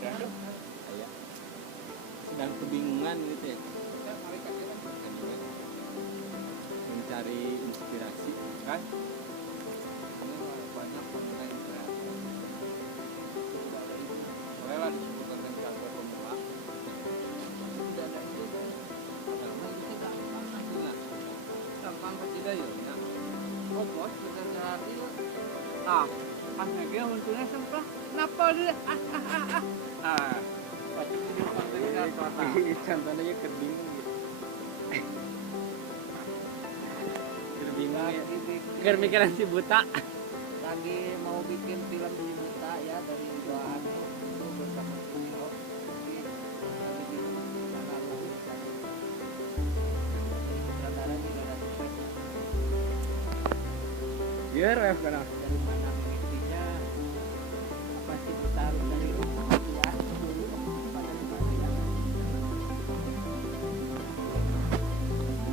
Kayak sedang kebingungan gitu ya. Mencari inspirasi kan? Banyak konten kreator. Boleh lah disebut konten kreator pemula. Tidak ada itu. Karena itu tidak gampang. Gampang tidak ya. Oh bos, konten kreator. Ah, pas dia untungnya sempah. Kenapa dia? Ah, pasti video konten kreator. Contohnya kebingung gitu. Kebingung ya. Ker mikiran si buta. Lagi mau bikin film di Buta ya dari Doaan itu bersama studio. Jadi lagi bikin channel sutradara juga dari Indonesia. Biar web kan. Dari mana mengisinya? Apa sih Buta harus dari rumah ya dulu pada ya.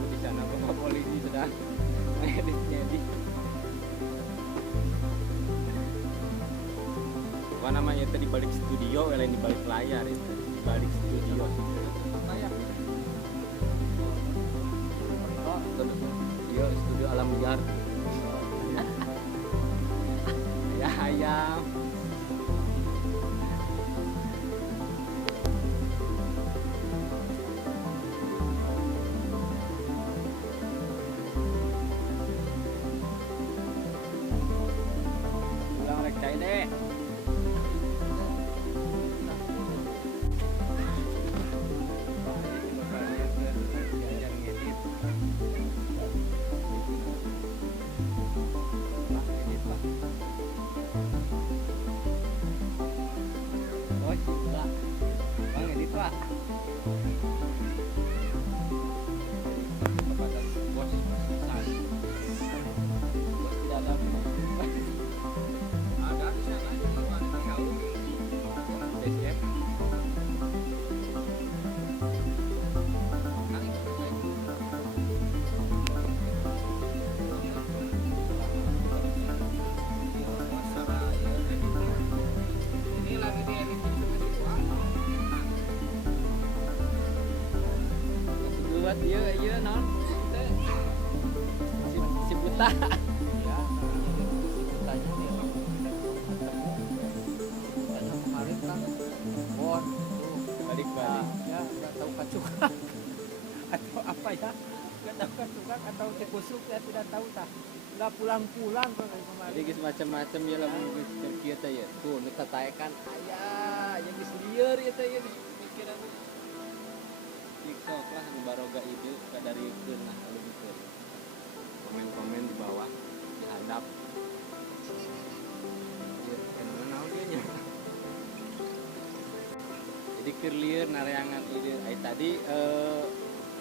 Di sana bapak polisi sedang ngedit. Apa namanya itu di balik studio, lain di balik layar itu. Di balik studio. Kayak Studio, studio alam liar. Ya ayam. Pulang rek cai deh. Oh, cinta. Bang edit, Pak. Kepada bos besar. Bos tidak ada. ada di sana cuma nggak tahu. DCM. Ini lagi di editing sampai situ ah. Buat iya non. Si buta. Ya, tanya nih. Tanya kemarin kan Bon Balik-balik. ya nggak tahu kacukan atau apa ya, nggak tahu kacukan atau tekusuk ya tidak tahu tah, nggak pulang-pulang kan kemarin. Jadi geus macam-macam ya lah mun geus kieu teh ya. Tuh nu tataekan aya yang geus lieur ieu teh ya pikiran. TikTok lah nu baroga ide kadarikeun lah kalau gitu. Komen-komen di bawah dihadap. Ieu kenapa naon dia nya. Jadi keur lieur nareangan ide ai tadi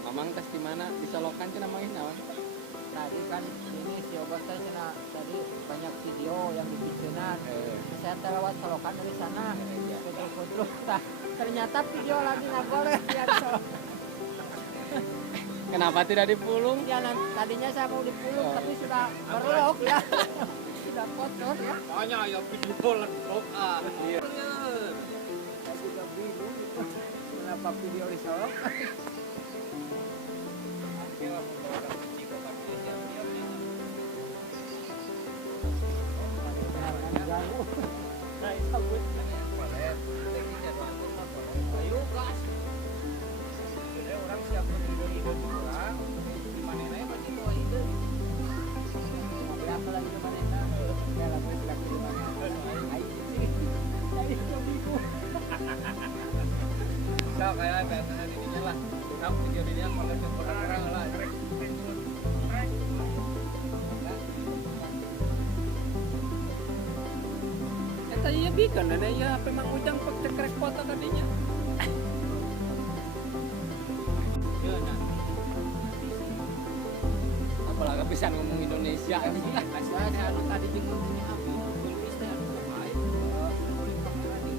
Mamang tes di mana di Solokan cenah mangih naon? Tadi kan ini si obat saya cina tadi banyak video yang dibikinan. Saya lewat Solokan dari sana, Iya. foto-foto. Nah, ternyata video lagi nagol ya. Kenapa tidak dipulung? Ya tadinya saya mau dipulung tapi sudah berlok ya. Sudah kotor ya. Hanya ya video lengkap ah. Iya. Saya juga bingung gitu. Kenapa video di Solokan? Ayo gas. Jadi orang siap ide-ide kurang, di mana-mana pasti bawa ide. Apa lagi kemarin? Ya lagu itu lagi di mana? So kayak biasanya ininya lah. Nah, video dia konten kurang lah. Tadi ya bikin, ada ya apa Mang Ujang pakai krek foto tadinya. Ya, nah. Apalagi bisa ngomong Indonesia ini. Saya tadi bingung ini apa? Tulis teh lain. Boleh pakai lagi.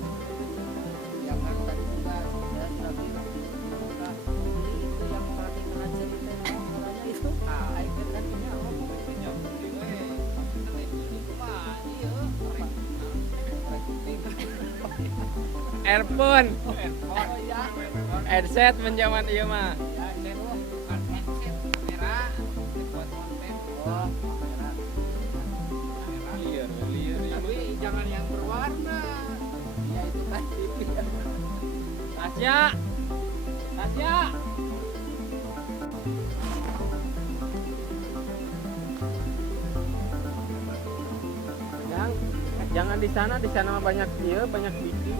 Yang kan tadi juga saya sudah bilang juga itu yang perhatikan cerita orangnya itu. Ah, itu tadinya apa? Intinya penting we. Kita itu di Pak, iya. earphone, Oh iya. headset menjaman ieu mah. Ya, set bukan headset, kamera buat konten. Oh, kamera. Kamera. Liar, liar, liar. Tapi jangan yang berwarna. Ya itu tadi. Tasya, Tasya. Jangan di sana mah banyak dia, banyak biji.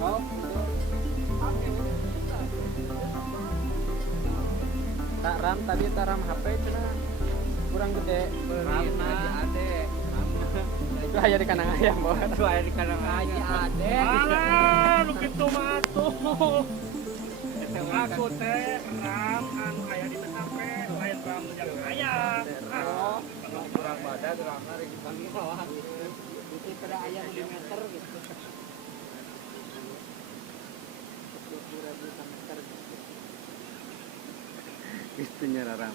Oh, oke. Tak ram tadi tak ram HP cenah kurang gede. Ramna ade. Itu aya di kanang ayam, Bos. Itu aya di kanang aja ade. Alah, nu kitu mah atuh. Aku teh ram anu aya di HP, lain ram nu jangan aya. Oh, kurang badan ramna rek dipanggil bawah. Itu pada aya di meter gitu. 20.000 meter gitu. Istunya ram.